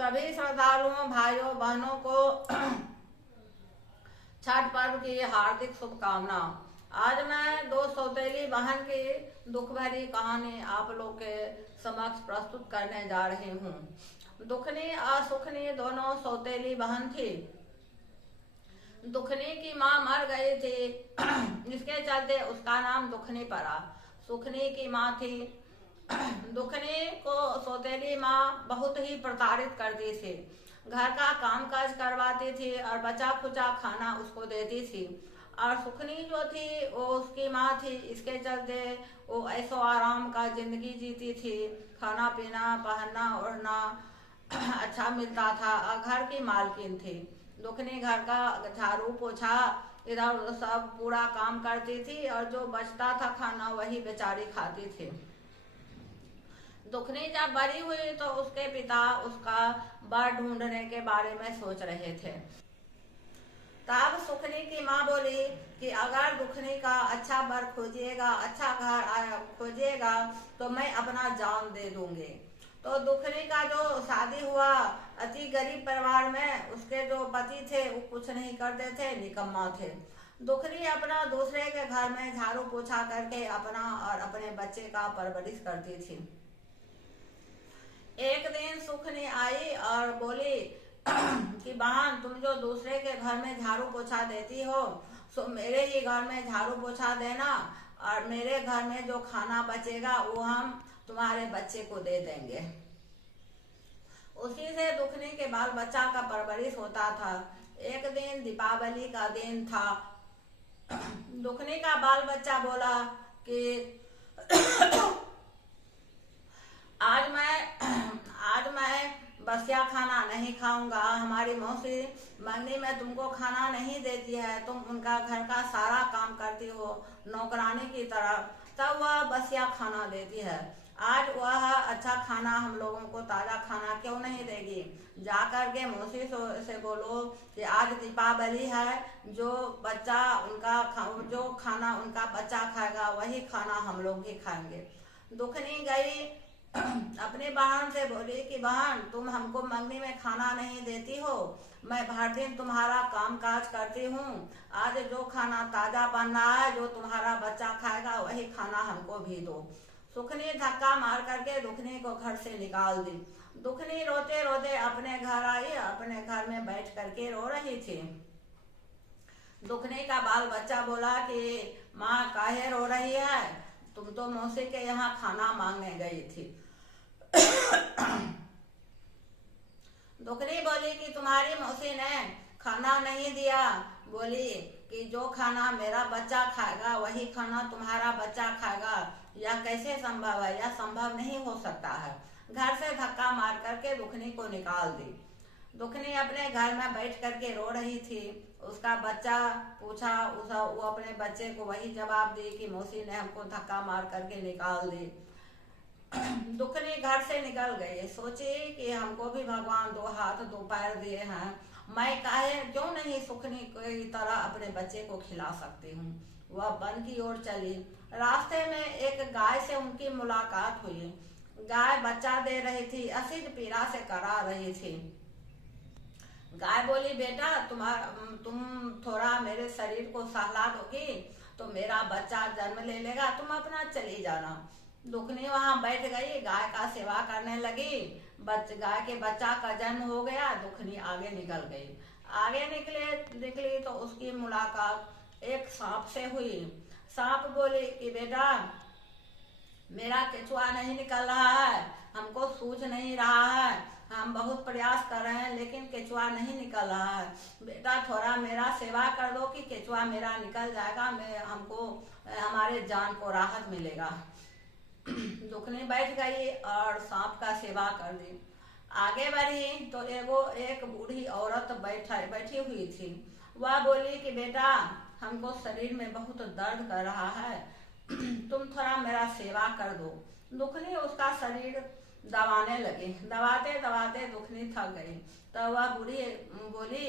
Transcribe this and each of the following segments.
सभी श्रद्धालुओं भाइयों बहनों को छठ पर्व की हार्दिक शुभकामना। आज मैं दो सौतेली बहन की दुख भरी कहानी आप लोग के समक्ष प्रस्तुत करने जा रही हूँ। दुखनी और सुखनी दोनों सौतेली बहन थी। दुखनी की माँ मर गई थी, इसके चलते उसका नाम दुखनी पड़ा। सुखनी की माँ थी। दुखनी को सौतेली माँ बहुत ही प्रताड़ित करती थी। घर का काम काज करवाती थी और बचा खुचा खाना उसको देती थी। और सुखनी जो थी वो उसकी माँ थी, इसके चलते वो ऐसो आराम का जिंदगी जीती थी। खाना पीना पहनना ओढ़ना अच्छा मिलता था और घर की मालकिन थी। दुखनी घर का झाड़ू पोछा इधर उधर सब पूरा काम करती थी और जो बचता था खाना वही बेचारी खाती थी। दुखनी जब बड़ी हुई तो उसके पिता उसका बर ढूंढने के बारे में सोच रहे थे। तब सुखनी की माँ बोली कि अगर दुखनी का अच्छा बर खोजिएगा, अच्छा घर खोजिएगा तो मैं अपना जान दे दूंगी। तो दुखनी का जो शादी हुआ अति गरीब परिवार में, उसके जो पति थे वो कुछ नहीं करते थे, निकम्मा थे। दुखनी अपना दूसरे के घर में झाड़ू पोछा करके अपना और अपने बच्चे का परवरिश करती थी। एक दिन सुखनी आई और बोली कि बहन, तुम जो दूसरे के घर में झाड़ू पोछा देती हो सो मेरे ही घर में झाड़ू पोछा देना और मेरे घर में जो खाना बचेगा वो हम तुम्हारे बच्चे को दे देंगे। उसी से दुखनी के बाल बच्चा का परवरिश होता था। एक दिन दीपावली का दिन था। दुखनी का बाल बच्चा बोला कि आज मैं बसिया खाना नहीं खाऊंगा। हमारी मौसी मंगनी में तुमको खाना नहीं देती है, तुम उनका घर का सारा काम करती हो नौकरानी की तरह, तब वह बसिया खाना देती है। आज वह अच्छा खाना हम लोगों को ताजा खाना क्यों नहीं देगी? जाकर के मौसी से बोलो कि आज दीपावली है, जो बच्चा उनका जो खाना उनका बच्चा खाएगा वही खाना हम लोग भी खाएंगे। दुखनी गई अपनी बहन से बोली कि बहन, तुम हमको मंगनी में खाना नहीं देती हो, मैं हर दिन तुम्हारा काम काज करती हूँ, आज जो खाना ताजा बन रहा है जो तुम्हारा बच्चा खाएगा वही खाना हमको भी दो। सुखनी धक्का मार करके दुखनी को घर से निकाल दी। दुखनी रोते रोते अपने घर आई, अपने घर में बैठ करके रो रही थी। दुखनी का बाल बच्चा बोला कि माँ काहे रो रही है? तुम तो मौसी के यहाँ खाना मांगने गई थी। दुखनी बोली कि तुम्हारी मौसी ने खाना नहीं दिया, बोली कि जो खाना मेरा बच्चा खाएगा वही खाना तुम्हारा बच्चा खाएगा। यह कैसे संभव है? यह संभव नहीं हो सकता है। घर से धक्का मार करके दुखनी को निकाल दी। दुखनी अपने घर में बैठ करके रो रही थी। उसका बच्चा पूछा, वो अपने बच्चे को वही जवाब दी कि मौसी ने हमको धक्का मार करके निकाल दी। दुखनी घर से निकल गई। सोची कि हमको भी भगवान दो हाथ दो पैर दिए हैं, मैं काहे क्यों नहीं सुखनी की तरह अपने बच्चे को खिला सकती हूँ। वह वन की ओर चली। रास्ते में एक गाय से उनकी मुलाकात हुई। गाय बच्चा दे रही थी, असीज पीड़ा से करा रही थी। गाय बोली, बेटा तुम थोड़ा मेरे शरीर को सहला दोगी तो मेरा बच्चा जन्म ले लेगा, तुम अपना चली जाना। दुखनी वहां बैठ गई, गाय का सेवा करने लगी। गाय के बच्चा का जन्म हो गया। दुखनी आगे निकल गई। आगे निकली तो उसकी मुलाकात एक सांप से हुई। सांप बोली कि बेटा, मेरा केचुआ नहीं निकल रहा है, हमको सूझ नहीं रहा है, हम बहुत प्रयास कर रहे हैं लेकिन केचुआ नहीं निकल रहा है। बेटा थोड़ा मेरा सेवा कर दो कि केचुआ मेरा निकल जाएगा, हमको हमारे जान को राहत मिलेगा। दुखनी बैठ गई और सांप का सेवा कर दी। आगे बढ़ी तो एक बूढ़ी औरत बैठी हुई थी। वह बोली कि बेटा, हमको शरीर में बहुत दर्द कर रहा है, तुम थोड़ा मेरा सेवा कर दो। दुखनी उसका शरीर दबाने लगी। दबाते दबाते दुखनी थक गई। तो वह बूढ़ी बोली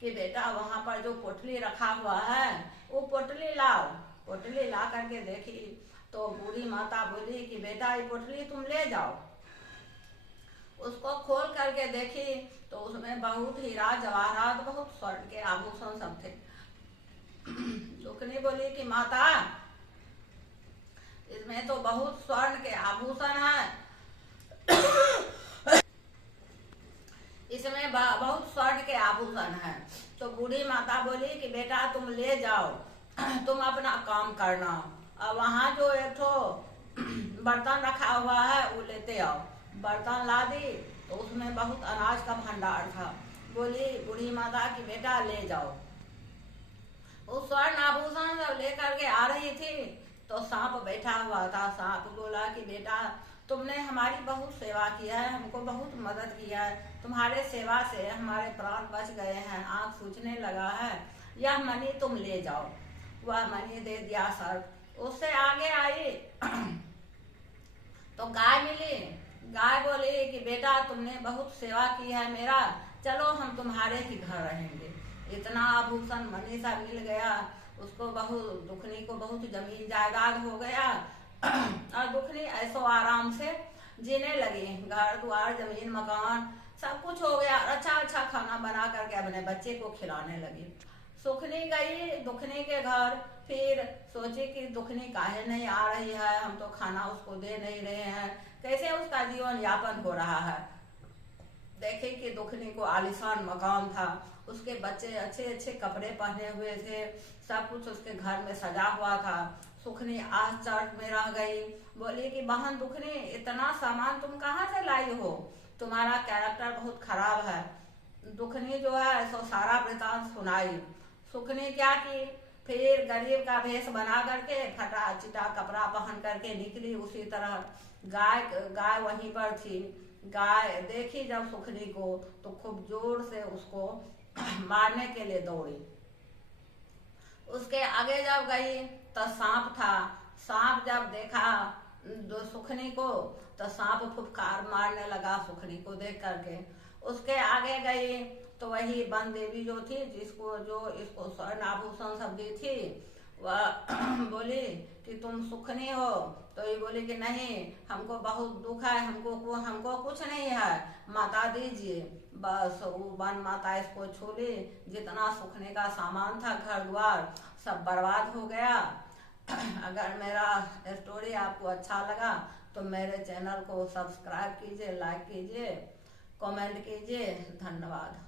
कि बेटा, वहां पर जो पोटली रखा हुआ है वो पोटली लाओ। पोटली ला करके देखी तो बूढ़ी माता बोली कि बेटा, ये पोटली तुम ले जाओ। उसको खोल कर करके देखी तो उसमें बहुत हीरा जवाहरात, बहुत स्वर्ण के आभूषण सब थे। दुखनी बोली कि माता, इसमें तो बहुत स्वर्ण के आभूषण है, इसमें बहुत स्वर्ण के आभूषण है। तो बूढ़ी माता बोली कि बेटा तुम ले जाओ, तुम अपना काम करना, और वहाँ जो एक ठो बर्तन रखा हुआ है वो लेते आओ। बर्तन ला दी तो उसमें बहुत अनाज का भंडार था। बोली बूढ़ी माता कि बेटा ले जाओ। वो स्वर्ण आभूषण सब लेकर के आ रही थी तो सांप बैठा हुआ था। सांप बोला कि बेटा तुमने हमारी बहुत सेवा किया है, हमको बहुत मदद किया है, तुम्हारे सेवा से हमारे प्राण बच गए हैं, आँख सूझने लगा है, यह मणि तुम ले जाओ। वह मणि दे दिया सर्प। उससे आगे आई तो गाय मिली। गाय बोली कि बेटा तुमने बहुत सेवा की है मेरा, चलो हम तुम्हारे ही घर रहेंगे। इतना आभूषण मणि सा मिल गया उसको, बहुत दुखनी को बहुत जमीन जायदाद हो गया और दुखनी ऐसो आराम से जीने लगी। घर द्वार जमीन मकान सब कुछ हो गया, अच्छा अच्छा खाना बना करके अपने बच्चे को खिलाने लगी। सुखनी गई दुखनी के घर, फिर सोची कि दुखनी काहे नहीं आ रही है, हम तो खाना उसको दे नहीं रहे हैं, कैसे उसका जीवन यापन हो रहा है। देखे कि दुखनी को आलीशान मकान था, उसके बच्चे अच्छे अच्छे कपड़े पहने हुए थे, सब कुछ उसके घर में सजा हुआ था। सुखनी आश्चर्य में रह गई। बोली कि बहन दुखनी, इतना सामान तुम कहाँ से लाई हो, तुम्हारा कैरेक्टर बहुत खराब है। दुखनी जो है सो सारा वृतांत सुनाई। सुखनी क्या की, फिर गरीब का भेष बना करके फटा चिटा कपड़ा पहन करके निकली। उसी तरह गाय वहीं पर थी। गाय देखी जब सुखनी को तो खूब जोर से उसको मारने के लिए दौड़ी। उसके आगे जब गई तो सांप था। सांप जब देखा सुखनी को तो सांप फुफकार मारने लगा सुखनी को देख करके। उसके आगे गई तो वही वन देवी जो थी, जिसको जो इसको स्वर्ण आभूषण सब दी थी, वह बोली कि तुम सुखनी हो। तो ये बोली कि नहीं, हमको बहुत दुख है, हमको कुछ नहीं है, माता दीजिए। बस वो वन माता इसको छू ली। जितना सुखने का सामान था घर द्वार सब बर्बाद हो गया। अगर मेरा स्टोरी आपको अच्छा लगा तो मेरे चैनल को सब्सक्राइब कीजिए, लाइक कीजिए, कमेंट कीजिए। धन्यवाद।